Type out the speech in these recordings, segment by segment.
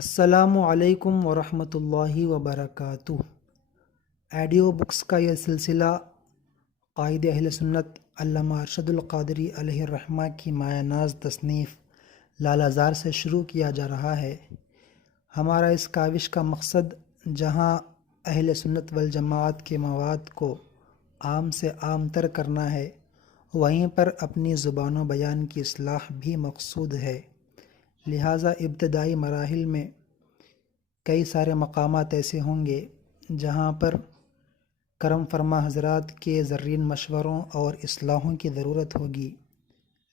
السلام علیکم ورحمۃ اللہ وبرکاتہ۔ آڈیو بکس کا یہ سلسلہ قائد اہل سنت علامہ ارشد القادری علیہ الرحمہ کی مایہ ناز تصنیف لال آزار سے شروع کیا جا رہا ہے۔ ہمارا اس کاوش کا مقصد جہاں اہل سنت والجماعت کے مواد کو عام سے عام تر کرنا ہے، وہیں پر اپنی زبان و بیان کی اصلاح بھی مقصود ہے۔ لہٰذا ابتدائی مراحل میں کئی سارے مقامات ایسے ہوں گے جہاں پر کرم فرما حضرات کے زرین مشوروں اور اصلاحوں کی ضرورت ہوگی۔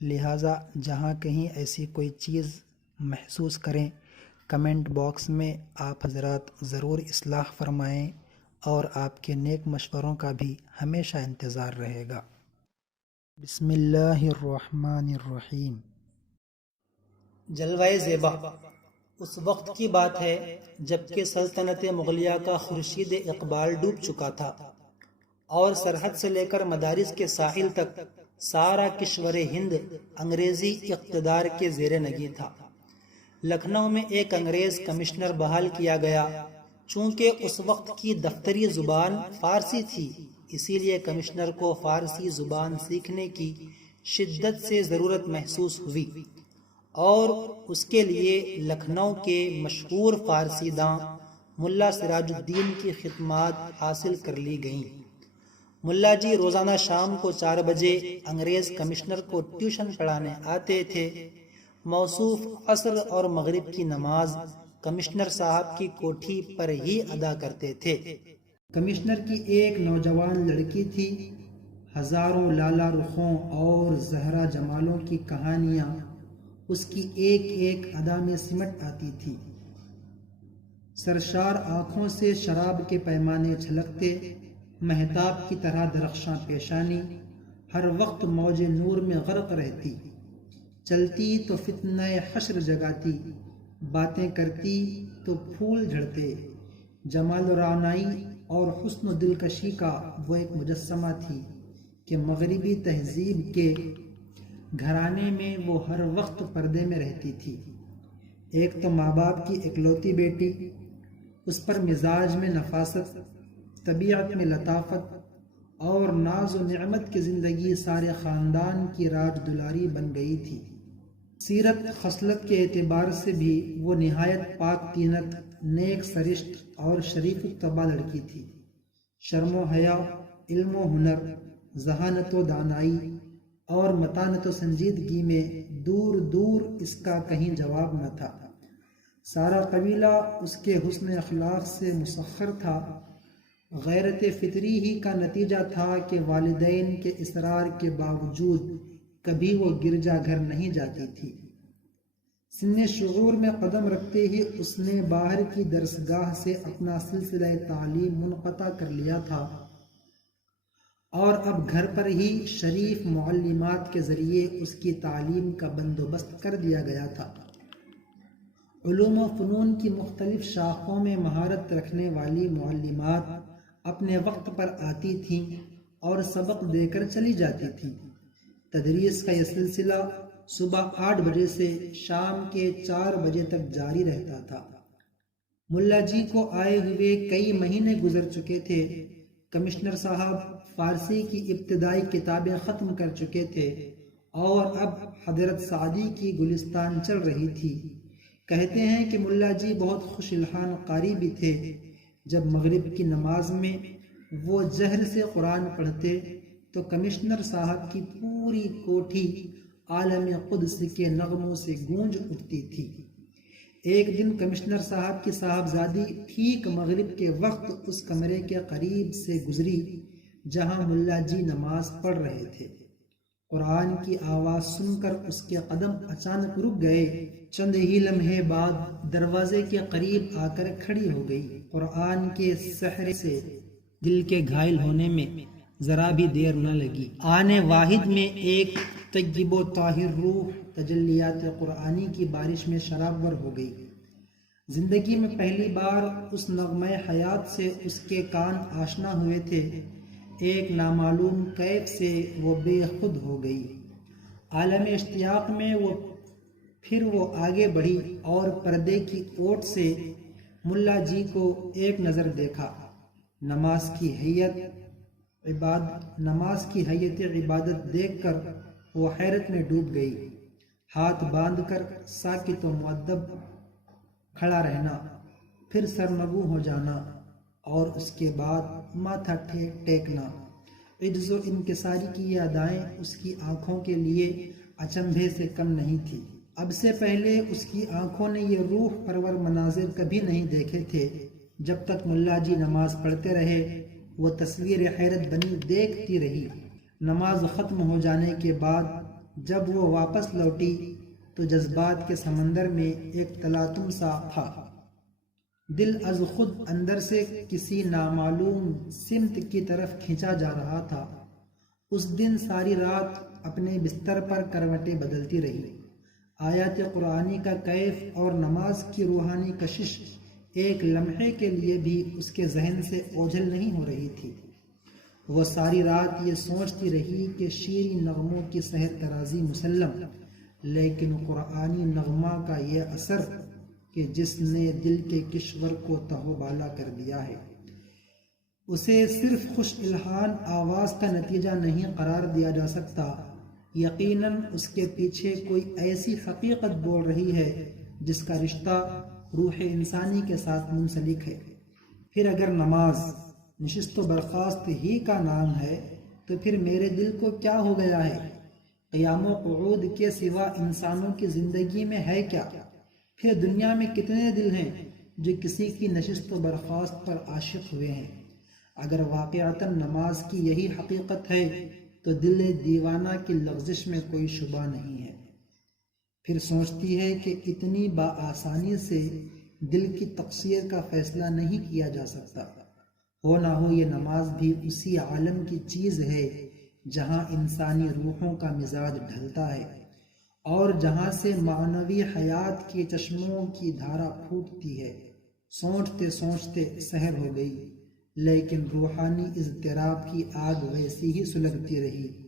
لہٰذا جہاں کہیں ایسی کوئی چیز محسوس کریں، کمنٹ باکس میں آپ حضرات ضرور اصلاح فرمائیں، اور آپ کے نیک مشوروں کا بھی ہمیشہ انتظار رہے گا۔ بسم اللہ الرحمن الرحیم۔ جلوہ زیبا اس وقت کی بات ہے جب کہ سلطنت مغلیہ کا خورشید اقبال ڈوب چکا تھا اور سرحد سے لے کر مدارس کے ساحل تک سارا کشور ہند انگریزی اقتدار کے زیر نگیں تھا۔ لکھنؤ میں ایک انگریز کمشنر بحال کیا گیا۔ چونکہ اس وقت کی دفتری زبان فارسی تھی، اسی لیے کمشنر کو فارسی زبان سیکھنے کی شدت سے ضرورت محسوس ہوئی، اور اس کے لیے لکھنؤ کے مشہور فارسی داں ملا سراج الدین کی خدمات حاصل کر لی گئیں۔ ملا جی روزانہ شام کو 4 بجے انگریز کمشنر کو ٹیوشن پڑھانے آتے تھے۔ موصوف عصر اور مغرب کی نماز کمشنر صاحب کی کوٹھی پر ہی ادا کرتے تھے۔ کمشنر کی ایک نوجوان لڑکی تھی۔ ہزاروں لالا رخوں اور زہرا جمالوں کی کہانیاں اس کی ایک ایک ادا میں سمٹ آتی تھی۔ سرشار آنکھوں سے شراب کے پیمانے چھلکتے، مہتاب کی طرح درخشاں پیشانی ہر وقت موج نور میں غرق رہتی۔ چلتی تو فتنہ حشر جگاتی، باتیں کرتی تو پھول جھڑتے۔ جمال و رعنائی اور حسن و دلکشی کا وہ ایک مجسمہ تھی کہ مغربی تہذیب کے گھرانے میں وہ ہر وقت پردے میں رہتی تھی۔ ایک تو ماں باپ کی اکلوتی بیٹی، اس پر مزاج میں نفاست، طبیعت میں لطافت اور ناز و نعمت کی زندگی سارے خاندان کی راج دلاری بن گئی تھی۔ سیرت خصلت کے اعتبار سے بھی وہ نہایت پاک طینت، نیک سرشت اور شریف الطبع لڑکی تھی۔ شرم و حیا، علم و ہنر، ذہانت و دانائی اور متانت و سنجیدگی میں دور دور اس کا کہیں جواب نہ تھا۔ سارا قبیلہ اس کے حسن اخلاق سے مسخر تھا۔ غیرت فطری ہی کا نتیجہ تھا کہ والدین کے اصرار کے باوجود کبھی وہ گرجا گھر نہیں جاتی تھی۔ سن شعور میں قدم رکھتے ہی اس نے باہر کی درسگاہ سے اپنا سلسلہ تعلیم منقطع کر لیا تھا، اور اب گھر پر ہی شریف معلمات کے ذریعے اس کی تعلیم کا بندوبست کر دیا گیا تھا۔ علوم و فنون کی مختلف شاخوں میں مہارت رکھنے والی معلمات اپنے وقت پر آتی تھیں اور سبق دے کر چلی جاتی تھیں۔ تدریس کا یہ سلسلہ صبح 8 بجے سے شام کے 4 بجے تک جاری رہتا تھا۔ ملا جی کو آئے ہوئے کئی مہینے گزر چکے تھے۔ کمشنر صاحب فارسی کی ابتدائی کتابیں ختم کر چکے تھے، اور اب حضرت سعدی کی گلستان چل رہی تھی۔ کہتے ہیں کہ ملا جی بہت خوش الحان قاری بھی تھے۔ جب مغرب کی نماز میں وہ جہر سے قرآن پڑھتے تو کمشنر صاحب کی پوری کوٹھی عالم قدس کے نغموں سے گونج اٹھتی تھی۔ ایک دن کمشنر صاحب کی صاحبزادی ٹھیک مغرب کے وقت اس کمرے کے قریب سے گزری جہاں ملا جی نماز پڑھ رہے تھے۔ قرآن کی آواز سن کر اس کے قدم اچانک رک گئے۔ چند ہی لمحے بعد دروازے کے قریب آ کر کھڑی ہو گئی۔ قرآن کے سحر سے دل کے گھائل ہونے میں ذرا بھی دیر نہ لگی۔ آنے واحد میں ایک طیب و طاہر روح تجلیات قرآنی کی بارش میں شرابور ہو گئی۔ زندگی میں پہلی بار اس نغمہ حیات سے اس کے کان آشنا ہوئے تھے۔ ایک نامعلوم کیف سے وہ بے خود ہو گئی۔ عالم اشتیاق میں وہ پھر وہ آگے بڑھی اور پردے کی اوٹ سے ملا جی کو ایک نظر دیکھا۔ نماز کی حیت عبادت دیکھ کر وہ حیرت میں ڈوب گئی۔ ہاتھ باندھ کر ساکت و مؤدب کھڑا رہنا، پھر سرنگو ہو جانا اور اس کے بعد ماتھا ٹیکنا۔ عجز و انکساری کی یہ ادائیں اس کی آنکھوں کے لیے اچنبھے سے کم نہیں تھی۔ اب سے پہلے اس کی آنکھوں نے یہ روح پرور مناظر کبھی نہیں دیکھے تھے۔ جب تک ملا جی نماز پڑھتے رہے وہ تصویر حیرت بنی دیکھتی رہی۔ نماز ختم ہو جانے کے بعد جب وہ واپس لوٹی تو جذبات کے سمندر میں ایک تلاطم سا تھا۔ دل از خود اندر سے کسی نامعلوم سمت کی طرف کھینچا جا رہا تھا۔ اس دن ساری رات اپنے بستر پر کروٹیں بدلتی رہی۔ آیات قرآنی کا کیف اور نماز کی روحانی کشش ایک لمحے کے لیے بھی اس کے ذہن سے اوجھل نہیں ہو رہی تھی۔ وہ ساری رات یہ سوچتی رہی کہ شیریں نغموں کی صحت ترازی مسلم، لیکن قرآنی نغمہ کا یہ اثر کہ جس نے دل کے کشور کو تہو بالا کر دیا ہے، اسے صرف خوش الحان آواز کا نتیجہ نہیں قرار دیا جا سکتا۔ یقیناً اس کے پیچھے کوئی ایسی حقیقت بول رہی ہے جس کا رشتہ روح انسانی کے ساتھ منسلک ہے۔ پھر اگر نماز نشست و برخاست ہی کا نام ہے تو پھر میرے دل کو کیا ہو گیا ہے؟ قیام و قعود کے سوا انسانوں کی زندگی میں ہے کیا؟ پھر دنیا میں کتنے دل ہیں جو کسی کی نشست و برخاست پر عاشق ہوئے ہیں؟ اگر واقعتاً نماز کی یہی حقیقت ہے تو دل دیوانہ کی لغزش میں کوئی شبہ نہیں ہے۔ پھر سوچتی ہے کہ اتنی بآسانی سے دل کی تقصیر کا فیصلہ نہیں کیا جا سکتا۔ ہو نہ ہو یہ نماز بھی اسی عالم کی چیز ہے جہاں انسانی روحوں کا مزاج ڈھلتا ہے اور جہاں سے معنوی حیات کے چشموں کی دھارا پھوٹتی ہے۔ سوچتے سوچتے سحر ہو گئی، لیکن روحانی اضطراب کی آگ ویسی ہی سلگتی رہی۔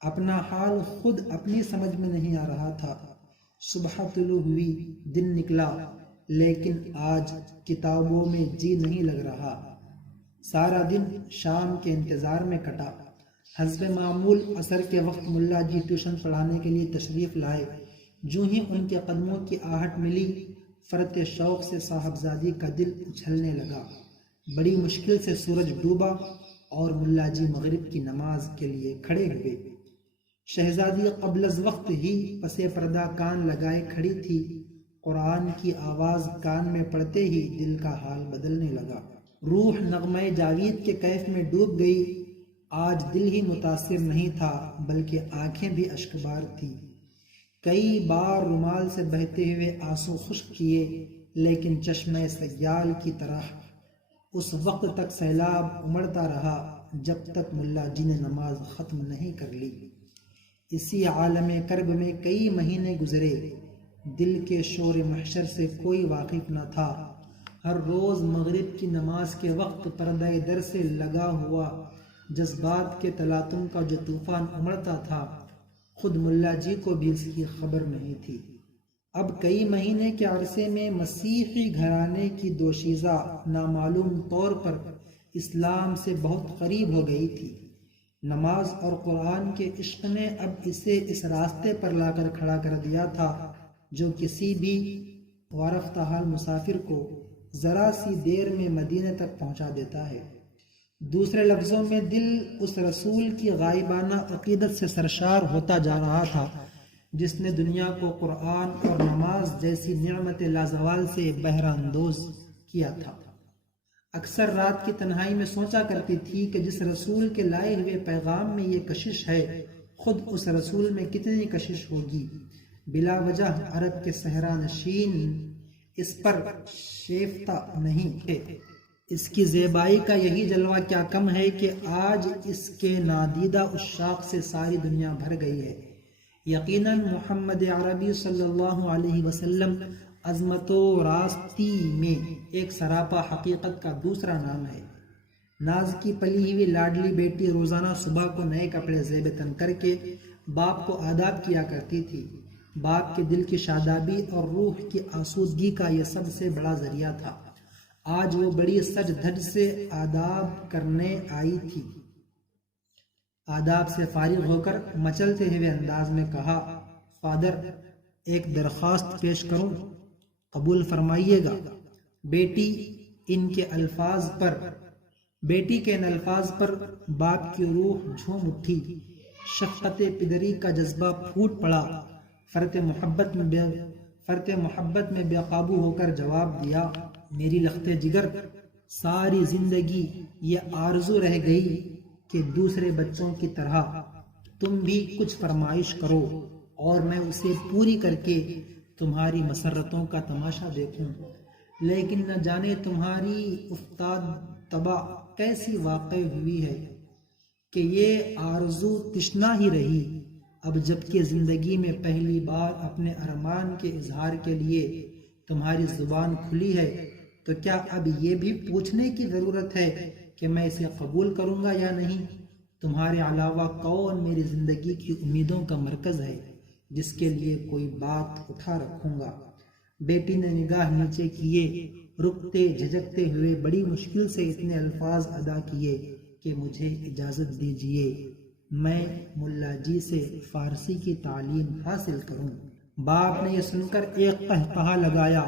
اپنا حال خود اپنی سمجھ میں نہیں آ رہا تھا۔ صبح طلوع ہوئی، دن نکلا، لیکن آج کتابوں میں جی نہیں لگ رہا۔ سارا دن شام کے انتظار میں کٹا۔ حسب معمول عصر کے وقت ملا جی ٹیوشن پڑھانے کے لیے تشریف لائے۔ جو ہی ان کے قدموں کی آہٹ ملی، فرط شوق سے صاحبزادی کا دل اچھلنے لگا۔ بڑی مشکل سے سورج ڈوبا اور ملا جی مغرب کی نماز کے لیے کھڑے ہوئے۔ شہزادی قبل از وقت ہی پس پردہ کان لگائے کھڑی تھی۔ قرآن کی آواز کان میں پڑتے ہی دل کا حال بدلنے لگا۔ روح نغمہ جاوید کے کیف میں ڈوب گئی۔ آج دل ہی متاثر نہیں تھا بلکہ آنکھیں بھی اشکبار تھی۔ کئی بار رومال سے بہتے ہوئے آنسو خشک کیے، لیکن چشمہ سیال کی طرح اس وقت تک سیلاب امڑتا رہا جب تک ملا جی نے نماز ختم نہیں کر لی۔ اسی عالم کرب میں کئی مہینے گزرے۔ دل کے شور محشر سے کوئی واقف نہ تھا۔ ہر روز مغرب کی نماز کے وقت پردہ در سے لگا ہوا جذبات کے تلاطم کا جو طوفان امڑتا تھا، خود ملا جی کو بھی اس کی خبر نہیں تھی۔ اب کئی مہینے کے عرصے میں مسیحی گھرانے کی دوشیزہ نامعلوم طور پر اسلام سے بہت قریب ہو گئی تھی۔ نماز اور قرآن کے عشق نے اب اسے اس راستے پر لا کر کھڑا کر دیا تھا جو کسی بھی وارفتہ حال مسافر کو ذرا سی دیر میں مدینے تک پہنچا دیتا ہے۔ دوسرے لفظوں میں دل اس رسول کی غائبانہ عقیدت سے سرشار ہوتا جا رہا تھا جس نے دنیا کو قرآن اور نماز جیسی نعمت لازوال سے بہرہ اندوز کیا تھا۔ اکثر رات کی تنہائی میں سوچا کرتی تھی کہ جس رسول کے لائے ہوئے پیغام میں یہ کشش ہے، خود اس رسول میں کتنی کشش ہوگی۔ بلا وجہ عرب کے صحرا نشین اس پر شیفتہ نہیں تھے۔ اس کی زیبائی کا یہی جلوہ کیا کم ہے کہ آج اس کے نادیدہ عشاق سے ساری دنیا بھر گئی ہے۔ یقیناً محمد عربی صلی اللہ علیہ وسلم عظمت و راستی میں ایک سراپا حقیقت کا دوسرا نام ہے۔ ناز کی پلی ہوئی لاڈلی بیٹی روزانہ صبح کو نئے کپڑے زیب تن کر کے باپ کو آداب کیا کرتی تھی۔ باپ کے دل کی شادابی اور روح کی آسودگی کا یہ سب سے بڑا ذریعہ تھا۔ آج وہ بڑی سج دھج سے آداب کرنے آئی تھی۔ آداب سے فارغ ہو کر مچلتے ہوئے انداز میں کہا، فادر، ایک درخواست پیش کروں، قبول فرمائیے گا۔ بیٹی کے ان الفاظ پر باپ کی روح جھوم اٹھی، شفقت پدری کا جذبہ پھوٹ پڑا۔ فرط محبت میں بے قابو ہو کر جواب دیا، میری لخت جگر، ساری زندگی یہ آرزو رہ گئی کہ دوسرے بچوں کی طرح تم بھی کچھ فرمائش کرو اور میں اسے پوری کر کے تمہاری مسرتوں کا تماشا دیکھوں، لیکن نہ جانے تمہاری افتاد طبع کیسی واقع ہوئی ہے کہ یہ آرزو تشنا ہی رہی۔ اب جبکہ زندگی میں پہلی بار اپنے ارمان کے اظہار کے لیے تمہاری زبان کھلی ہے تو کیا اب یہ بھی پوچھنے کی ضرورت ہے کہ میں اسے قبول کروں گا یا نہیں؟ تمہارے علاوہ کون میری زندگی کی امیدوں کا مرکز ہے جس کے لیے کوئی بات اٹھا رکھوں گا؟ بیٹی نے نگاہ نیچے کیے، رکتے جھجکتے ہوئے بڑی مشکل سے اتنے الفاظ ادا کیے کہ مجھے اجازت دیجیے میں ملا جی سے فارسی کی تعلیم حاصل کروں۔ باپ نے یہ سن کر ایک قہقہا لگایا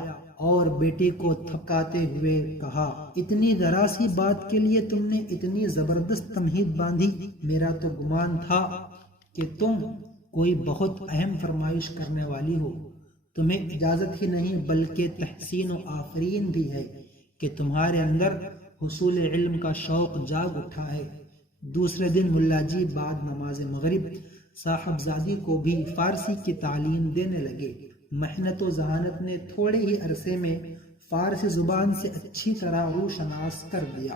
اور بیٹی کو تھپکاتے ہوئے کہا، اتنی ذرا سی بات کے لیے تم نے اتنی زبردست تمہید باندھی؟ میرا تو گمان تھا کہ تم کوئی بہت اہم فرمائش کرنے والی ہو۔ تمہیں اجازت ہی نہیں بلکہ تحسین و آفرین بھی ہے کہ تمہارے اندر حصول علم کا شوق جاگ اٹھا ہے۔ دوسرے دن ملا جی بعد نماز مغرب صاحبزادی کو بھی فارسی کی تعلیم دینے لگے۔ محنت و ذہانت نے تھوڑے ہی عرصے میں فارسی زبان سے اچھی طرح روشناس کر دیا۔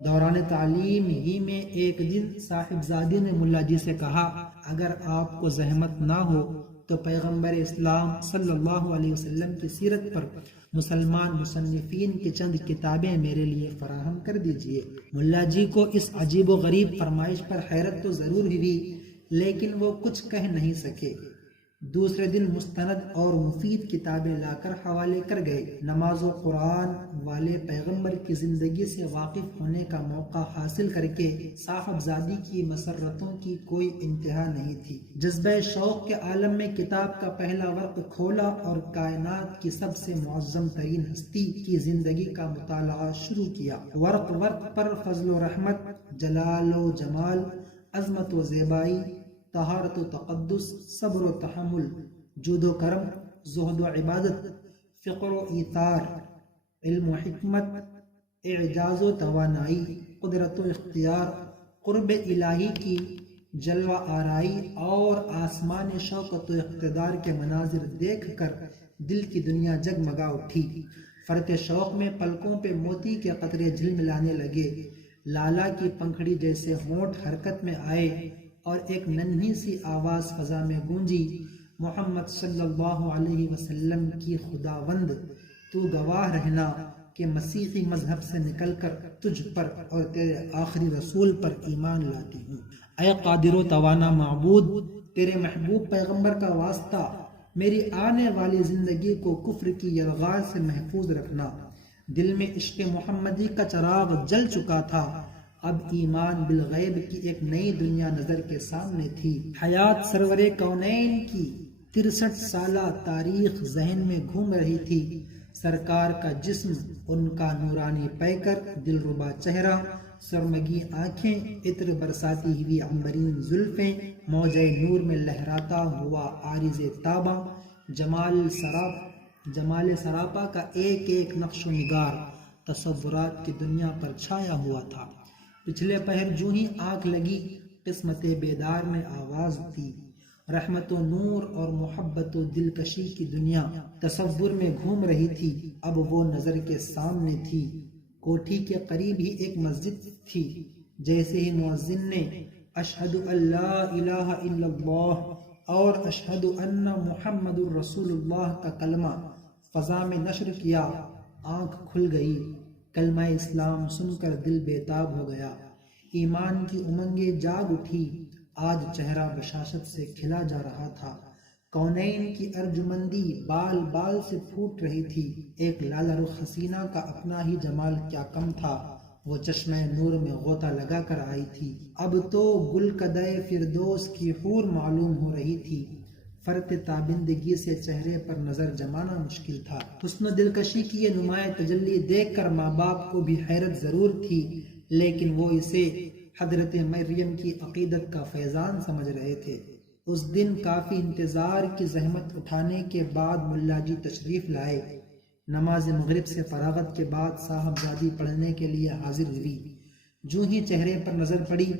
دوران تعلیم ہی میں ایک دن صاحبزادی نے ملا جی سے کہا، اگر آپ کو زحمت نہ ہو تو پیغمبر اسلام صلی اللہ علیہ وسلم کی سیرت پر مسلمان مصنفین کی چند کتابیں میرے لیے فراہم کر دیجیے۔ ملا جی کو اس عجیب و غریب فرمائش پر حیرت تو ضرور ہوئی، لیکن وہ کچھ کہہ نہیں سکے۔ دوسرے دن مستند اور مفید کتابیں لا کر حوالے کر گئے۔ نماز و قرآن والے پیغمبر کی زندگی سے واقف ہونے کا موقع حاصل کر کے صاحبزادی کی مسرتوں کی کوئی انتہا نہیں تھی۔ جذبہ شوق کے عالم میں کتاب کا پہلا ورق کھولا اور کائنات کی سب سے معظم ترین ہستی کی زندگی کا مطالعہ شروع کیا۔ ورق ورق پر فضل و رحمت، جلال و جمال، عظمت و زیبائی، طہارت و تقدس، صبر و تحمل، جود و کرم، زہد و عبادت، فقر و ایثار، علم و حکمت، اعجاز و توانائی، قدرت و اختیار، قرب الہی کی جلوہ آرائی اور آسمان شوقت و اقتدار کے مناظر دیکھ کر دل کی دنیا جگمگا اٹھی۔ فرط شوق میں پلکوں پہ موتی کے قطرے جھلملانے لگے، لالا کی پنکھڑی جیسے ہونٹ حرکت میں آئے اور ایک ننھی سی آواز فضا میں گونجی، محمد صلی اللہ علیہ وسلم کی خداوند تو گواہ رہنا کہ مسیحی مذہب سے نکل کر تجھ پر اور تیرے آخری رسول پر ایمان لاتی ہوں۔ اے قادر و توانا معبود، تیرے محبوب پیغمبر کا واسطہ میری آنے والی زندگی کو کفر کی یلغار سے محفوظ رکھنا۔ دل میں عشق محمدی کا چراغ جل چکا تھا، اب ایمان بالغیب کی ایک نئی دنیا نظر کے سامنے تھی۔ حیات سرور کونین کی 63 سالہ تاریخ ذہن میں گھوم رہی تھی۔ سرکار کا جسم، ان کا نورانی پیکر، دلربا چہرہ، سرمگی آنکھیں، عطر برساتی ہوئی عنبرین زلفیں، موجۂ نور میں لہراتا ہوا عارض تاباں، جمال سراپا کا ایک ایک نقش و نگار تصورات کی دنیا پر چھایا ہوا تھا۔ پچھلے پہر جو ہی آنکھ لگی، قسمت بیدار میں آواز دی۔ رحمت و نور اور محبت و دلکشی کی دنیا تصور میں گھوم رہی تھی، اب وہ نظر کے سامنے تھی۔ کوٹھی کے قریب ہی ایک مسجد تھی۔ جیسے ہی مؤذن نے اشہد ان لا الہ الا اللہ اور اشہد ان محمد الرسول اللہ کا کلمہ فضا میں نشر کیا، آنکھ کھل گئی۔ کلمہ اسلام سن کر دل بےتاب ہو گیا، ایمان کی امنگیں جاگ اٹھی۔ آج چہرہ بشاشت سے کھلا جا رہا تھا۔ کونین کی ارجمندی بال بال سے پھوٹ رہی تھی۔ ایک لالہ رخ حسینہ کا اپنا ہی جمال کیا کم تھا، وہ چشمہ نور میں غوطہ لگا کر آئی تھی۔ اب تو گل کدے فردوس کی حور معلوم ہو رہی تھی۔ فرط تابندگی سے چہرے پر نظر جمانا مشکل تھا۔ حسن و دلکشی کی یہ نمایاں تجلی دیکھ کر ماں باپ کو بھی حیرت ضرور تھی، لیکن وہ اسے حضرت مریم کی عقیدت کا فیضان سمجھ رہے تھے۔ اس دن کافی انتظار کی زحمت اٹھانے کے بعد ملا جی تشریف لائے۔ نماز مغرب سے فراغت کے بعد صاحبزادی پڑھنے کے لیے حاضر ہوئی۔ جو ہی چہرے پر نظر پڑی،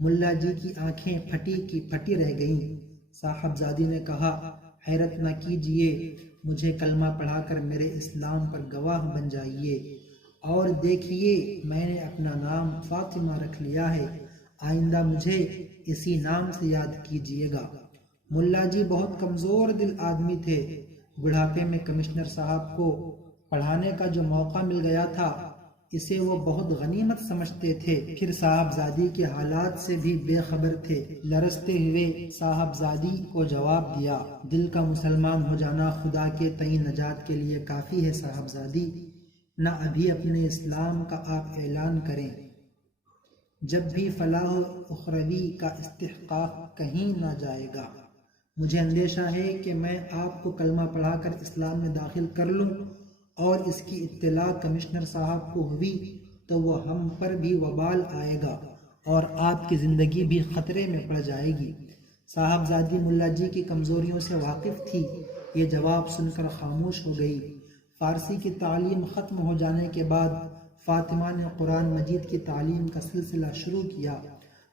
ملا جی کی آنکھیں پھٹی کی پھٹی رہ گئیں۔ صاحبزادی نے کہا، حیرت نہ کیجئے، مجھے کلمہ پڑھا کر میرے اسلام پر گواہ بن جائیے، اور دیکھیے میں نے اپنا نام فاطمہ رکھ لیا ہے، آئندہ مجھے اسی نام سے یاد کیجئے گا۔ ملا جی بہت کمزور دل آدمی تھے۔ بڑھاپے میں کمشنر صاحب کو پڑھانے کا جو موقع مل گیا تھا، اسے وہ بہت غنیمت سمجھتے تھے۔ پھر صاحبزادی کے حالات سے بھی بے خبر تھے۔ لرزتے ہوئے صاحبزادی کو جواب دیا، دل کا مسلمان ہو جانا خدا کے تئیں نجات کے لیے کافی ہے صاحبزادی، نہ ابھی اپنے اسلام کا آپ اعلان کریں، جب بھی فلاح و اخروی کا استحقاق کہیں نہ جائے گا۔ مجھے اندیشہ ہے کہ میں آپ کو کلمہ پڑھا کر اسلام میں داخل کر لوں اور اس کی اطلاع کمشنر صاحب کو ہوئی تو وہ ہم پر بھی وبال آئے گا اور آپ کی زندگی بھی خطرے میں پڑ جائے گی۔ صاحبزادی ملا جی کی کمزوریوں سے واقف تھی۔ یہ جواب سن کر خاموش ہو گئی۔ فارسی کی تعلیم ختم ہو جانے کے بعد فاطمہ نے قرآن مجید کی تعلیم کا سلسلہ شروع کیا۔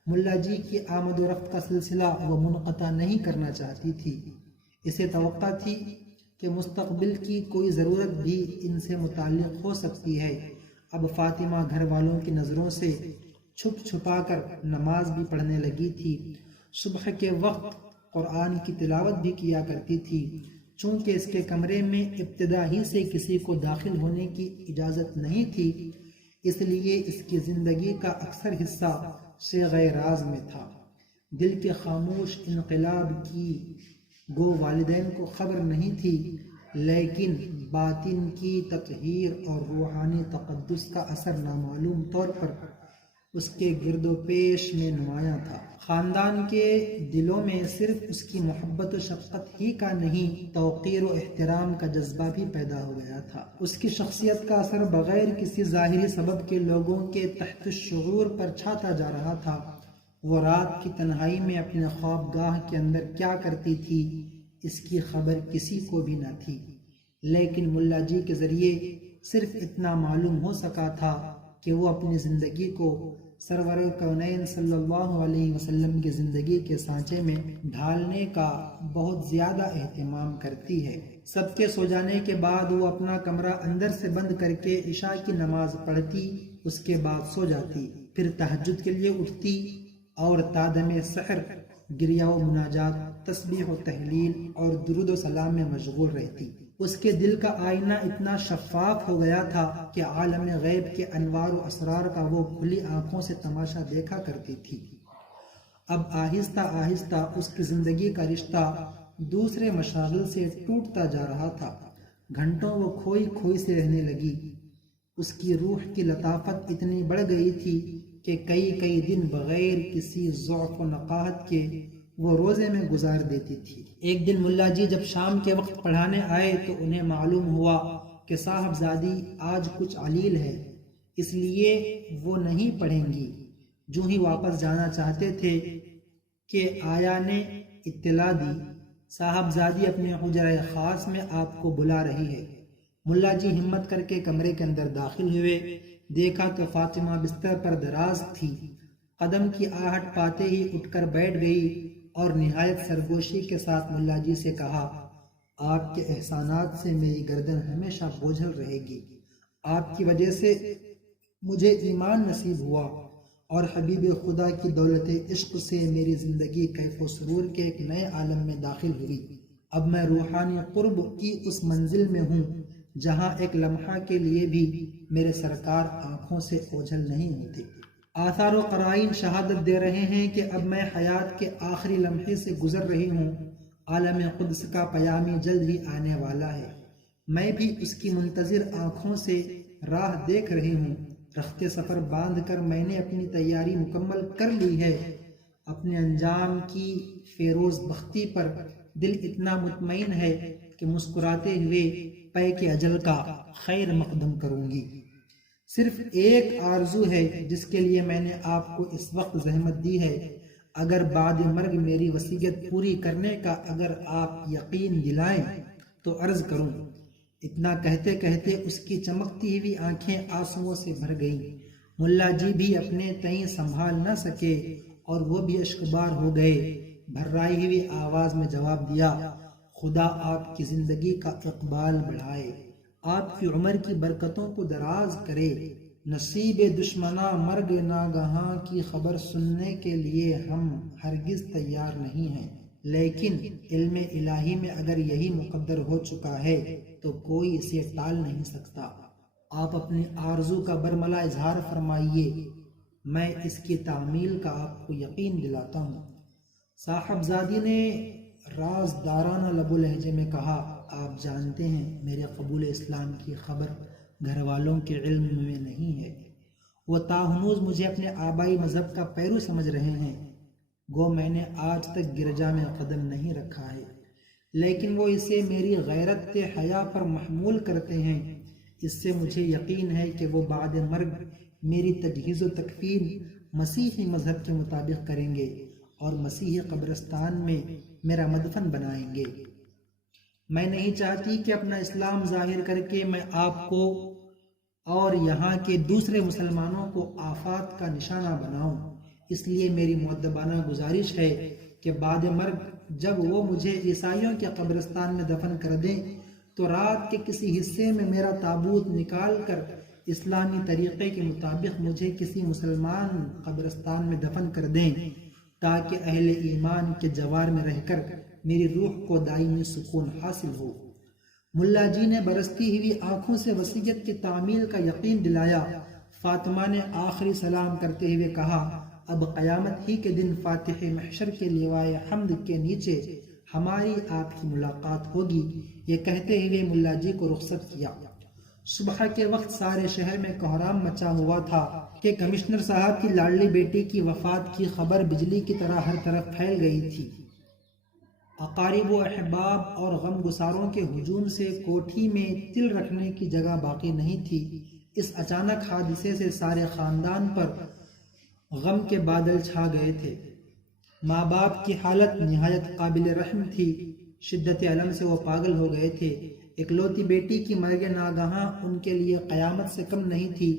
ملا جی کی آمد و رفت کا سلسلہ وہ منقطع نہیں کرنا چاہتی تھی۔ اسے توقع تھی کہ مستقبل کی کوئی ضرورت بھی ان سے متعلق ہو سکتی ہے۔ اب فاطمہ گھر والوں کی نظروں سے چھپ چھپا کر نماز بھی پڑھنے لگی تھی۔ صبح کے وقت قرآن کی تلاوت بھی کیا کرتی تھی۔ چونکہ اس کے کمرے میں ابتدا ہی سے کسی کو داخل ہونے کی اجازت نہیں تھی، اس لیے اس کی زندگی کا اکثر حصہ صیغہ راز میں تھا۔ دل کے خاموش انقلاب کی گو والدین کو خبر نہیں تھی، لیکن باطن کی تطہیر اور روحانی تقدس کا اثر نامعلوم طور پر اس کے گرد و پیش میں نمایاں تھا۔ خاندان کے دلوں میں صرف اس کی محبت و شفقت ہی کا نہیں، توقیر و احترام کا جذبہ بھی پیدا ہو گیا تھا۔ اس کی شخصیت کا اثر بغیر کسی ظاہری سبب کے لوگوں کے تحت الشعور پر چھاتا جا رہا تھا۔ وہ رات کی تنہائی میں اپنے خوابگاہ کے اندر کیا کرتی تھی، اس کی خبر کسی کو بھی نہ تھی، لیکن ملا جی کے ذریعے صرف اتنا معلوم ہو سکا تھا کہ وہ اپنی زندگی کو سرور کونین صلی اللہ علیہ وسلم کی زندگی کے سانچے میں ڈھالنے کا بہت زیادہ اہتمام کرتی ہے۔ سب کے سو جانے کے بعد وہ اپنا کمرہ اندر سے بند کر کے عشاء کی نماز پڑھتی، اس کے بعد سو جاتی، پھر تہجد کے لیے اٹھتی اور تادم سحر گریہ و مناجات، تسبیح و تحلیل اور درود و سلام میں مشغول رہتی۔ اس کے دل کا آئینہ اتنا شفاف ہو گیا تھا کہ عالم غیب کے انوار و اسرار کا وہ کھلی آنکھوں سے تماشا دیکھا کرتی تھی۔ اب آہستہ آہستہ اس کی زندگی کا رشتہ دوسرے مشاغل سے ٹوٹتا جا رہا تھا۔ گھنٹوں وہ کھوئی کھوئی سے رہنے لگی۔ اس کی روح کی لطافت اتنی بڑھ گئی تھی کہ کئی دن بغیر کسی ضعف و نقاہت کے وہ روزے میں گزار دیتی تھی۔ ایک دن ملا جی جب شام کے وقت پڑھانے آئے تو انہیں معلوم ہوا کہ صاحبزادی آج کچھ علیل ہے، اس لیے وہ نہیں پڑھیں گی۔ جو ہی واپس جانا چاہتے تھے کہ آیا نے اطلاع دی، صاحبزادی اپنے حجرہ خاص میں آپ کو بلا رہی ہے۔ ملا جی ہمت کر کے کمرے کے اندر داخل ہوئے، دیکھا کہ فاطمہ بستر پر دراز تھی۔ قدم کی آہٹ پاتے ہی اٹھ کر بیٹھ گئی اور نہایت سرگوشی کے ساتھ ملا جی سے کہا، آپ کے احسانات سے میری گردن ہمیشہ بوجھل رہے گی۔ آپ کی وجہ سے مجھے ایمان نصیب ہوا اور حبیب خدا کی دولت عشق سے میری زندگی کیف و سرور کے ایک نئے عالم میں داخل ہوئی۔ اب میں روحانی قرب کی اس منزل میں ہوں جہاں ایک لمحہ کے لیے بھی میرے سرکار آنکھوں سے اوجھل نہیں ہوتے۔ آثار و قرائن شہادت دے رہے ہیں کہ اب میں حیات کے آخری لمحے سے گزر رہی ہوں عالم قدس کا پیامی جلد ہی آنے والا ہے، میں بھی اس کی منتظر آنکھوں سے راہ دیکھ رہی ہوں۔ رخت سفر باندھ کر میں نے اپنی تیاری مکمل کر لی ہے۔ اپنے انجام کی فیروز بختی پر دل اتنا مطمئن ہے کہ مسکراتے ہوئے پے کے اجل کا خیر مقدم کروں گی۔ صرف ایک آرزو ہے جس کے لیے میں نے آپ کو اس وقت زحمت دی ہے۔ اگر بعد مرگ میری وصیت پوری کرنے کا اگر آپ یقین دلائیں تو عرض کروں۔ اتنا کہتے کہتے اس کی چمکتی ہوئی آنکھیں آنسوؤں سے بھر گئیں۔ ملا جی بھی اپنے تئیں سنبھال نہ سکے اور وہ بھی اشکبار ہو گئے۔ بھررائی ہوئی آواز میں جواب دیا، خدا آپ کی زندگی کا اقبال بڑھائے، آپ کی عمر کی برکتوں کو دراز کرے۔ نصیب دشمنا مرگ ناگہاں کی خبر سننے کے لیے ہم ہرگز تیار نہیں ہیں، لیکن علم الہی میں اگر یہی مقدر ہو چکا ہے تو کوئی اسے ٹال نہیں سکتا۔ آپ اپنی آرزو کا برملا اظہار فرمائیے، میں اس کی تعمیل کا آپ کو یقین دلاتا ہوں۔ صاحبزادی نے رازدارانہ لب و لہجے میں کہا، آپ جانتے ہیں میرے قبول اسلام کی خبر گھر والوں کے علم میں نہیں ہے۔ وہ تاہنوز مجھے اپنے آبائی مذہب کا پیرو سمجھ رہے ہیں، گو میں نے آج تک گرجا میں قدم نہیں رکھا ہے، لیکن وہ اسے میری غیرت حیا پر محمول کرتے ہیں۔ اس سے مجھے یقین ہے کہ وہ بعد مرگ میری تجہیز و تکفین مسیحی مذہب کے مطابق کریں گے اور مسیحی قبرستان میں میرا مدفن بنائیں گے۔ میں نہیں چاہتی کہ اپنا اسلام ظاہر کر کے میں آپ کو اور یہاں کے دوسرے مسلمانوں کو آفات کا نشانہ بناؤں، اس لیے میری مؤدبانہ گزارش ہے کہ بعد مرگ جب وہ مجھے عیسائیوں کے قبرستان میں دفن کر دیں تو رات کے کسی حصے میں میرا تابوت نکال کر اسلامی طریقے کے مطابق مجھے کسی مسلمان قبرستان میں دفن کر دیں، تاکہ اہل ایمان کے جوار میں رہ کر میری روح کو دائمی سکون حاصل ہو۔ ملا جی نے برستی ہوئی آنکھوں سے وصیت کی تعمیل کا یقین دلایا۔ فاطمہ نے آخری سلام کرتے ہوئے کہا، اب قیامت ہی کے دن فاتح محشر کے لیوائے حمد کے نیچے ہماری آپ کی ملاقات ہوگی۔ یہ کہتے ہوئے ملا جی کو رخصت کیا۔ صبح کے وقت سارے شہر میں کوہرام مچا ہوا تھا کہ کمشنر صاحب کی لاڈلی بیٹی کی وفات کی خبر بجلی کی طرح ہر طرف پھیل گئی تھی۔ اقارب و احباب اور غم گساروں کے ہجوم سے کوٹھی میں تل رکھنے کی جگہ باقی نہیں تھی۔ اس اچانک حادثے سے سارے خاندان پر غم کے بادل چھا گئے تھے۔ ماں باپ کی حالت نہایت قابل رحم تھی، شدت علم سے وہ پاگل ہو گئے تھے۔ اکلوتی بیٹی کی مرگ ناگہاں ان کے لیے قیامت سے کم نہیں تھی۔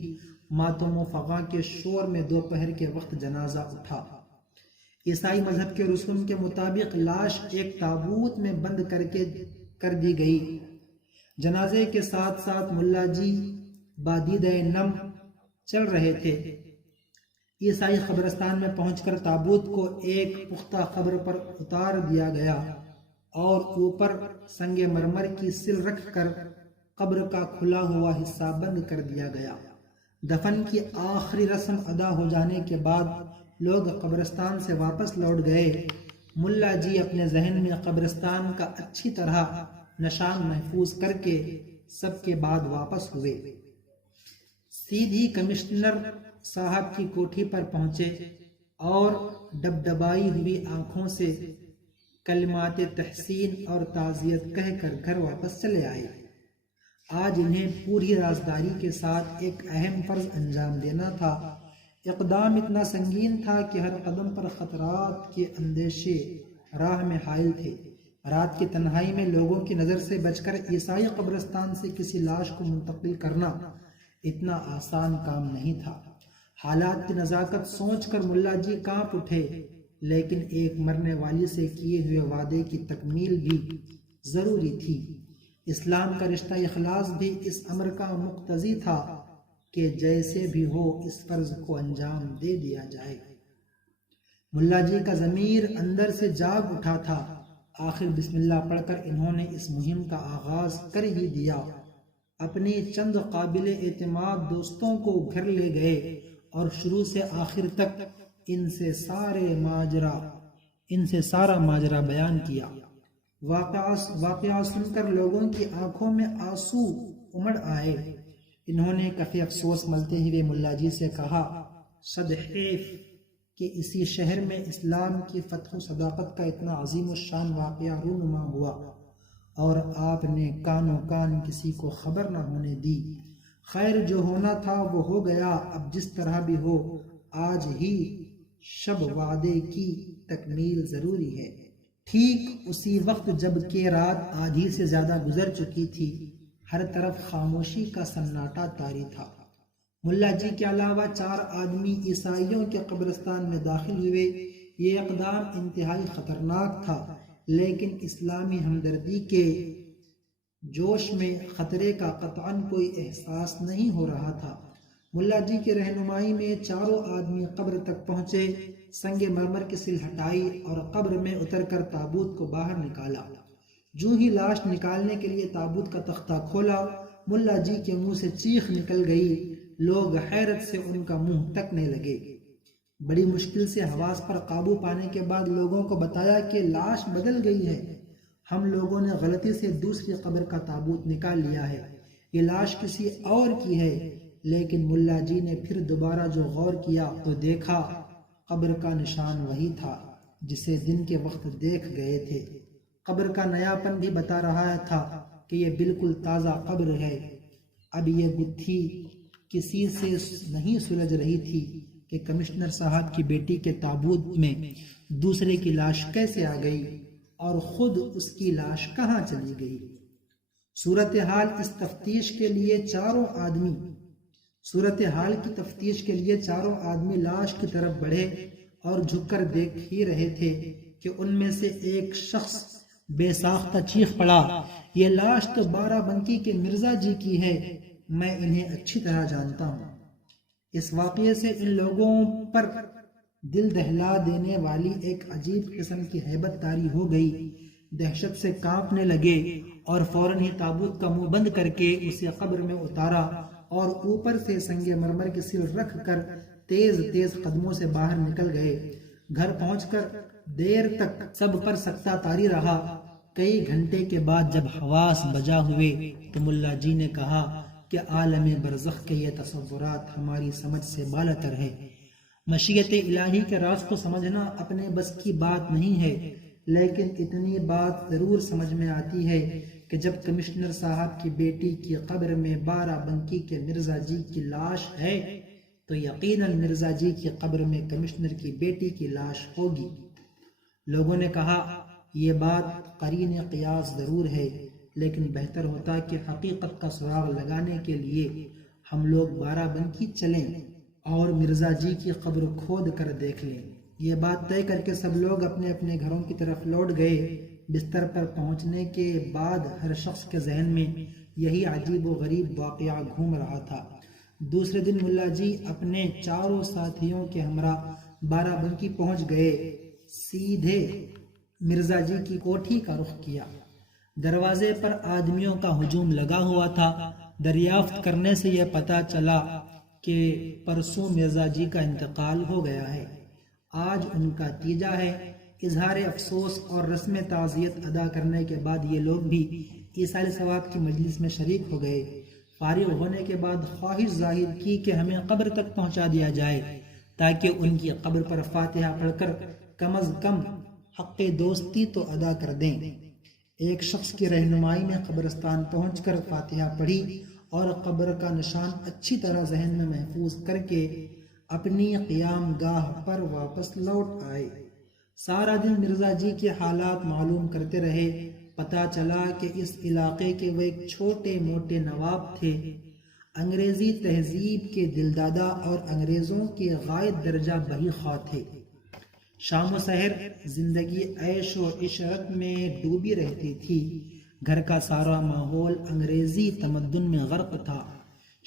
ماتم و فغاں کے شور میں دوپہر کے وقت جنازہ اٹھا۔ عیسائی مذہب کے رسوم کے مطابق لاش ایک تابوت میں بند کر دی گئی۔ جنازے کے ساتھ ساتھ ملا جی بادیدہ نم چل رہے تھے۔ عیسائی قبرستان میں پہنچ کر تابوت کو ایک پختہ قبر پر اتار دیا گیا اور اوپر سنگ مرمر کی سل رکھ کر قبر کا کھلا ہوا حصہ بند کر دیا گیا۔ دفن کی آخری رسم ادا ہو جانے کے بعد لوگ قبرستان سے واپس لوٹ گئے۔ ملا جی اپنے ذہن میں قبرستان کا اچھی طرح نشان محفوظ کر کے سب کے بعد واپس ہوئے۔ سیدھی کمشنر صاحب کی کوٹھی پر پہنچے اور ڈبڈبائی ہوئی آنکھوں سے کلمات تحسین اور تعزیت کہہ کر گھر واپس چلے آئے۔ آج انہیں پوری رازداری کے ساتھ ایک اہم فرض انجام دینا تھا۔ اقدام اتنا سنگین تھا کہ ہر قدم پر خطرات کے اندیشے راہ میں حائل تھے۔ رات کی تنہائی میں لوگوں کی نظر سے بچ کر عیسائی قبرستان سے کسی لاش کو منتقل کرنا اتنا آسان کام نہیں تھا۔ حالات کی نزاکت سوچ کر ملا جی کانپ اٹھے، لیکن ایک مرنے والی سے کیے ہوئے وعدے کی تکمیل بھی ضروری تھی۔ اسلام کا رشتہ اخلاص بھی اس امر کا مقتضی تھا کہ جیسے بھی ہو اس فرض کو انجام دے دیا جائے۔ ملا جی کا ضمیر اندر سے جاگ اٹھا تھا۔ آخر بسم اللہ پڑھ کر انہوں نے اس مہم کا آغاز کر ہی دیا۔ اپنی چند قابل اعتماد دوستوں کو گھر لے گئے اور شروع سے آخر تک ان سے سارا ماجرا بیان کیا۔ واقعہ سن کر لوگوں کی آنکھوں میں آنسو امڑ آئے۔ انہوں نے کفِ افسوس ملتے ہوئے ملا جی سے کہا، صد حیف کہ اسی شہر میں اسلام کی فتح و صداقت کا اتنا عظیم الشان واقعہ رونما ہوا اور آپ نے کانوں کان کسی کو خبر نہ ہونے دی۔ خیر جو ہونا تھا وہ ہو گیا، اب جس طرح بھی ہو آج ہی شب وعدے کی تکمیل ضروری ہے۔ ٹھیک اسی وقت جب کہ رات آدھی سے زیادہ گزر چکی تھی، ہر طرف خاموشی کا سناٹا طاری تھا۔ ملا جی کے علاوہ 4 آدمی عیسائیوں کے قبرستان میں داخل ہوئے۔ یہ اقدام انتہائی خطرناک تھا، لیکن اسلامی ہمدردی کے جوش میں خطرے کا قطعاً کوئی احساس نہیں ہو رہا تھا۔ ملا جی کی رہنمائی میں 4 آدمی قبر تک پہنچے، سنگ مرمر کی سل ہٹائی اور قبر میں اتر کر تابوت کو باہر نکالا۔ جو ہی لاش نکالنے کے لیے تابوت کا تختہ کھولا، ملا جی کے منہ سے چیخ نکل گئی۔ لوگ حیرت سے ان کا منہ تکنے لگے۔ بڑی مشکل سے حواس پر قابو پانے کے بعد لوگوں کو بتایا کہ لاش بدل گئی ہے، ہم لوگوں نے غلطی سے دوسری قبر کا تابوت نکال لیا ہے، یہ لاش کسی اور کی ہے۔ لیکن ملا جی نے پھر دوبارہ جو غور کیا تو دیکھا قبر کا نشان وہی تھا جسے دن کے وقت دیکھ گئے تھے۔ قبر کا نیا پن بھی بتا رہا تھا کہ یہ بالکل تازہ قبر ہے۔ اب یہ گتھی کسی سے نہیں سلجھ رہی تھی کہ کمشنر صاحب کی بیٹی کے تابوت میں دوسرے کی لاش کیسے آ گئی اور خود اس کی لاش کہاں چلی گئی۔ صورتحال کی تفتیش کے لیے چاروں آدمی لاش کی طرف بڑھے اور جھک کر دیکھ ہی رہے تھے کہ ان میں سے ایک شخص بے ساختہ چیخ پڑا، یہ لاش تو بارہ بنکی کے مرزا جی کی ہے، میں انہیں اچھی طرح جانتا ہوں۔ اس واقعے سے ان لوگوں پر دل دہلا دینے والی ایک عجیب قسم کی ہیبت طاری ہو گئی۔ دہشت سے کانپنے لگے اور فوراً ہی تابوت کا منہ بند کر کے اسے قبر میں اتارا اور اوپر سے سنگ مرمر کی سل رکھ کر تیز تیز قدموں سے باہر نکل گئے۔ گھر پہنچ کر دیر تک سب پر سکتہ طاری رہا۔ کئی گھنٹے کے بعد جب حواس بجا ہوئے تو ملا جی نے کہا کہ عالم برزخ کے یہ تصورات ہماری سمجھ سے بالاتر ہے۔ مشیت الہی کے راز کو سمجھنا اپنے بس کی بات نہیں ہے، لیکن اتنی بات ضرور سمجھ میں آتی ہے کہ جب کمشنر صاحب کی بیٹی کی قبر میں 12 بنکی کے مرزا جی کی لاش ہے تو یقیناً مرزا جی کی قبر میں کمشنر کی بیٹی کی لاش ہوگی۔ لوگوں نے کہا یہ بات قرین قیاس ضرور ہے، لیکن بہتر ہوتا کہ حقیقت کا سراغ لگانے کے لیے ہم لوگ 12 بنکی چلیں اور مرزا جی کی قبر کھود کر دیکھ لیں۔ یہ بات طے کر کے سب لوگ اپنے اپنے گھروں کی طرف لوٹ گئے۔ بستر پر پہنچنے کے بعد ہر شخص کے ذہن میں یہی عجیب و غریب واقعہ گھوم رہا تھا۔ دوسرے دن ملا جی اپنے 4 ساتھیوں کے ہمراہ 12 بنکی پہنچ گئے۔ سیدھے مرزا جی کی کوٹھی کا رخ کیا۔ دروازے پر آدمیوں کا ہجوم لگا ہوا تھا۔ دریافت کرنے سے یہ پتہ چلا کہ پرسوں مرزا جی کا انتقال ہو گیا ہے، آج ان کا تیجا ہے۔ اظہار افسوس اور رسم تعزیت ادا کرنے کے بعد یہ لوگ بھی ایصال ثواب کی مجلس میں شریک ہو گئے۔ فارغ ہونے کے بعد خواہش ظاہر کی کہ ہمیں قبر تک پہنچا دیا جائے تاکہ ان کی قبر پر فاتحہ پڑھ کر کم از کم حق دوستی تو ادا کر دیں۔ ایک شخص کی رہنمائی میں قبرستان پہنچ کر فاتحہ پڑھی اور قبر کا نشان اچھی طرح ذہن میں محفوظ کر کے اپنی قیام گاہ پر واپس لوٹ آئے۔ سارا دن مرزا جی کے حالات معلوم کرتے رہے۔ پتہ چلا کہ اس علاقے کے وہ ایک چھوٹے موٹے نواب تھے، انگریزی تہذیب کے دلدادہ اور انگریزوں کے غائب درجہ بہی خواہ تھے۔ شام و سحر زندگی عیش و عشرت میں ڈوبی رہتی تھی۔ گھر کا سارا ماحول انگریزی تمدن میں غرق تھا۔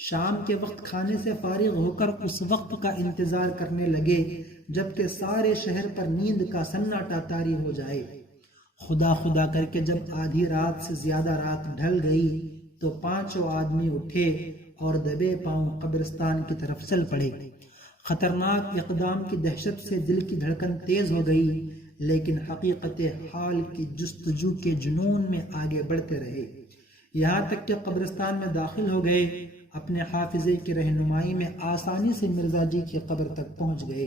شام کے وقت کھانے سے فارغ ہو کر اس وقت کا انتظار کرنے لگے جبکہ سارے شہر پر نیند کا سناٹا طاری ہو جائے۔ خدا خدا کر کے جب آدھی رات سے زیادہ رات ڈھل گئی تو 5 آدمی اٹھے اور دبے پاؤں قبرستان کی طرف چل پڑے۔ خطرناک اقدام کی دہشت سے دل کی دھڑکن تیز ہو گئی، لیکن حقیقت حال کی جستجو کے جنون میں آگے بڑھتے رہے، یہاں تک کہ قبرستان میں داخل ہو گئے۔ اپنے حافظے کی رہنمائی میں آسانی سے مرزا جی کی قبر تک پہنچ گئے،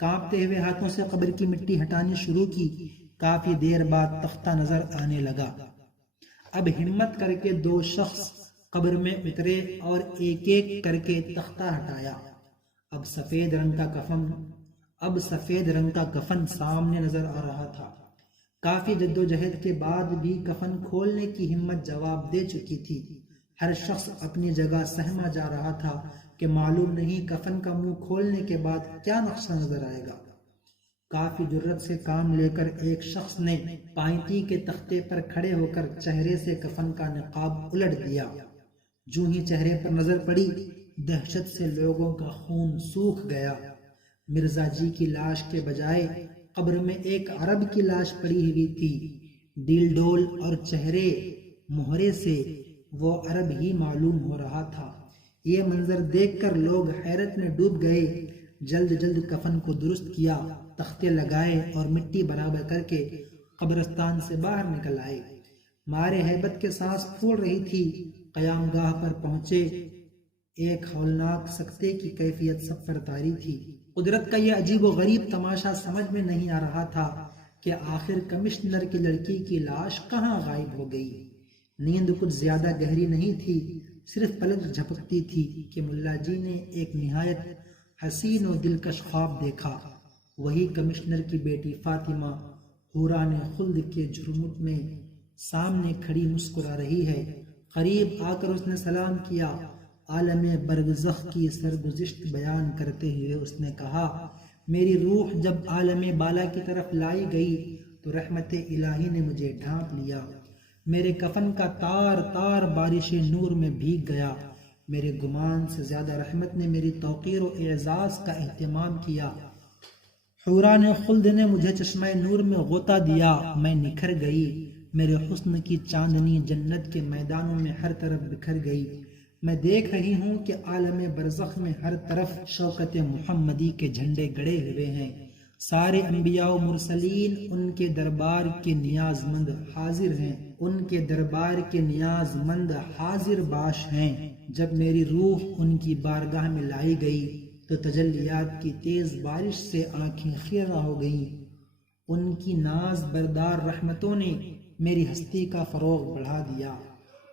کانپتے ہوئے ہاتھوں سے قبر کی مٹی ہٹانی شروع کی۔ کافی دیر بعد تختہ نظر آنے لگا۔ اب ہمت کر کے 2 شخص قبر میں اترے اور ایک ایک کر کے تختہ ہٹایا۔ اب سفید رنگ کا کفن سامنے نظر آ رہا تھا۔ کافی جدوجہد کے بعد بھی کفن کھولنے کی ہمت جواب دے چکی تھی۔ ہر شخص اپنی جگہ سہما جا رہا تھا کہ معلوم نہیں کفن کا منہ کھولنے کے بعد کیا نقشہ نظر آئے گا۔ کافی جرت سے کام لے کر ایک شخص نے پائنتی کے تختے پر کھڑے ہو کر چہرے سے کفن کا نقاب الٹ دیا۔ جو ہی چہرے پر نظر پڑی، دہشت سے لوگوں کا خون سوکھ گیا۔ مرزا جی کی لاش کے بجائے قبر میں ایک عرب کی لاش پڑی ہوئی تھی۔ ڈیل ڈول اور چہرے مہرے سے وہ عرب ہی معلوم ہو رہا تھا۔ یہ منظر دیکھ کر لوگ حیرت میں ڈوب گئے۔ جلد کفن کو درست کیا، تختے لگائے اور مٹی برابر کر کے قبرستان سے باہر نکل آئے۔ مارے ہیبت کے سانس پھول رہی تھی۔ قیام گاہ پر پہنچے، ایک ہولناک سکتے کی کیفیت سب پر طاری تھی۔ قدرت کا یہ عجیب و غریب تماشا سمجھ میں نہیں آ رہا تھا کہ آخر کمشنر کی لڑکی کی لاش کہاں غائب ہو گئی۔ نیند کچھ زیادہ گہری نہیں تھی، صرف پلک جھپکتی تھی کہ ملا جی نے ایک نہایت حسین و دلکش خواب دیکھا۔ وہی کمشنر کی بیٹی فاطمہ حوران خلد کے جھرمٹ میں سامنے کھڑی مسکرا رہی ہے۔ قریب آ کر اس نے سلام کیا۔ عالم برزخ کی سرگزشت بیان کرتے ہوئے اس نے کہا، میری روح جب عالم بالا کی طرف لائی گئی تو رحمت الہی نے مجھے ڈھانپ لیا۔ میرے کفن کا تار تار بارش نور میں بھیگ گیا۔ میرے گمان سے زیادہ رحمت نے میری توقیر و اعزاز کا اہتمام کیا۔ حوران خلد نے مجھے چشمہ نور میں غوطہ دیا، میں نکھر گئی۔ میرے حسن کی چاندنی جنت کے میدانوں میں ہر طرف بکھر گئی۔ میں دیکھ رہی ہوں کہ عالم برزخ میں ہر طرف شوکت محمدی کے جھنڈے گڑے ہوئے ہیں۔ سارے انبیاء و مرسلین ان کے دربار کے نیاز مند حاضر ہیں، ان کے دربار کے نیاز مند حاضر باش ہیں۔ جب میری روح ان کی بارگاہ میں لائی گئی تو تجلیات کی تیز بارش سے آنکھیں خیرہ ہو گئیں۔ ان کی ناز بردار رحمتوں نے میری ہستی کا فروغ بڑھا دیا۔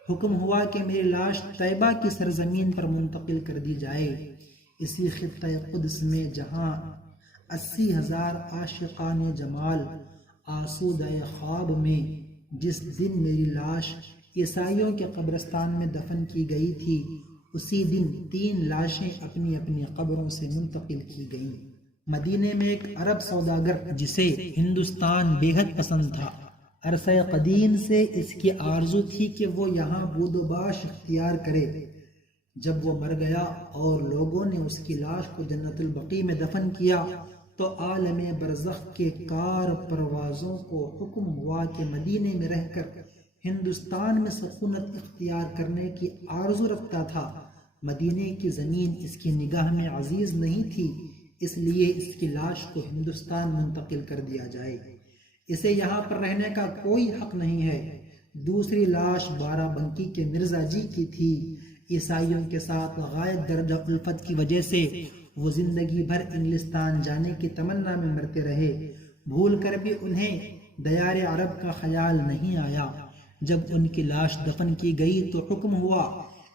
حکم ہوا کہ میری لاش طیبہ کی سرزمین پر منتقل کر دی جائے، اسی خطہ قدس میں جہاں 80,000 عاشقان جمال آسودہ خواب میں جس دن میری لاش عیسائیوں کے قبرستان میں دفن کی گئی تھی، اسی دن 3 لاشیں اپنی اپنی قبروں سے منتقل کی گئیں۔ مدینے میں ایک عرب سوداگر جسے ہندوستان بے حد پسند تھا، عرصہ قدیم سے اس کی آرزو تھی کہ وہ یہاں بود و باش اختیار کرے۔ جب وہ مر گیا اور لوگوں نے اس کی لاش کو جنت البقیع میں دفن کیا تو عالم برزخ کے کار پروازوں کو حکم ہوا کہ مدینے میں رہ کر ہندوستان میں سکونت اختیار کرنے کی آرزو رکھتا تھا۔ مدینے کی زمین اس کی نگاہ میں عزیز نہیں تھی، اس لیے اس کی لاش کو ہندوستان منتقل کر دیا جائے، اسے یہاں پر رہنے کا کوئی حق نہیں ہے۔ دوسری لاش بارہ بنکی کے مرزا جی کی تھی۔ عیسائیوں کے ساتھ غائب درجہ الفت کی وجہ سے وہ زندگی بھر انگلستان جانے کی تمنا میں مرتے رہے۔ بھول کر بھی انہیں دیار عرب کا خیال نہیں آیا۔ جب ان کی لاش دفن کی گئی تو حکم ہوا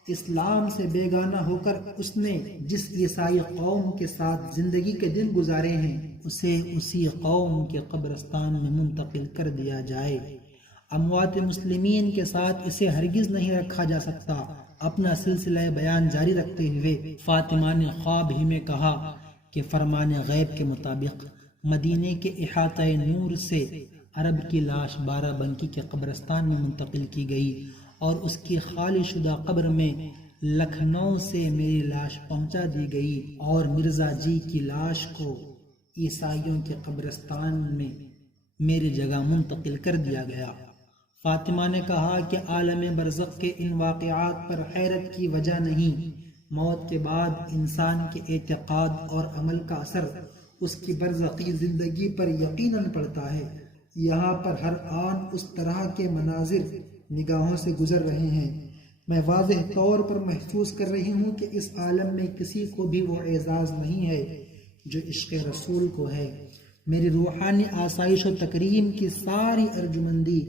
اسلام سے بیگانہ ہو کر اس نے جس عیسائی قوم کے ساتھ زندگی کے دن گزارے ہیں اسے اسی قوم کے قبرستان میں منتقل کر دیا جائے۔ اموات مسلمین کے ساتھ اسے ہرگز نہیں رکھا جا سکتا۔ اپنا سلسلہ بیان جاری رکھتے ہوئے فاطمہ نے خواب ہی میں کہا کہ فرمان غیب کے مطابق مدینے کے احاطہ نور سے عرب کی لاش بارہ بنکی کے قبرستان میں منتقل کی گئی اور اس کی خالی شدہ قبر میں لکھنؤ سے میری لاش پہنچا دی گئی اور مرزا جی کی لاش کو عیسائیوں کے قبرستان میں میری جگہ منتقل کر دیا گیا۔ فاطمہ نے کہا کہ عالم برزخ کے ان واقعات پر حیرت کی وجہ نہیں، موت کے بعد انسان کے اعتقاد اور عمل کا اثر اس کی برزخی زندگی پر یقیناً پڑتا ہے۔ یہاں پر ہر آن اس طرح کے مناظر نگاہوں سے گزر رہے ہیں۔ میں واضح طور پر محسوس کر رہی ہوں کہ اس عالم میں کسی کو بھی وہ اعزاز نہیں ہے جو عشق رسول کو ہے۔ میری روحانی آسائش و تکریم کی ساری ارجمندی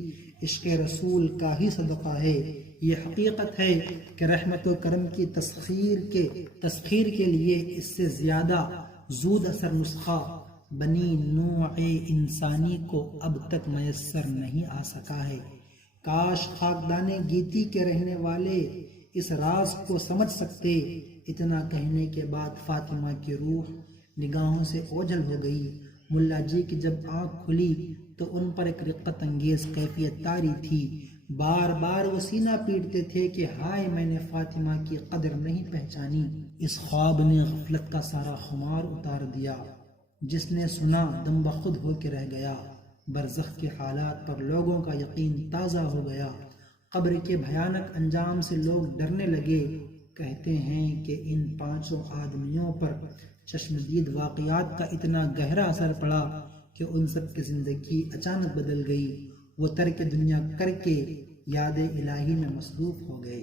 عشق رسول کا ہی صدقہ ہے۔ یہ حقیقت ہے کہ رحمت و کرم کی تسخیر کے لیے اس سے زیادہ زود اثر نسخہ بنی نوع انسانی کو اب تک میسر نہیں آ سکا ہے۔ کاش خاکدان گیتی کے رہنے والے اس راز کو سمجھ سکتے۔ اتنا کہنے کے بعد فاطمہ کی روح نگاہوں سے اوجھل ہو گئی۔ ملا جی کی جب آنکھ کھلی تو ان پر ایک رقت انگیز کیفیت طاری تھی۔ بار بار وہ سینہ پیٹتے تھے کہ ہائے میں نے فاطمہ کی قدر نہیں پہچانی۔ اس خواب نے غفلت کا سارا خمار اتار دیا۔ جس نے سنا دم بخود ہو کے رہ گیا۔ برزخ کے حالات پر لوگوں کا یقین تازہ ہو گیا۔ قبر کے بھیانک انجام سے لوگ ڈرنے لگے۔ کہتے ہیں کہ ان 5 آدمیوں پر چشمدید واقعات کا اتنا گہرا اثر پڑا کہ ان سب کی زندگی اچانک بدل گئی۔ وہ ترک دنیا کر کے یاد الہی میں مصروف ہو گئے۔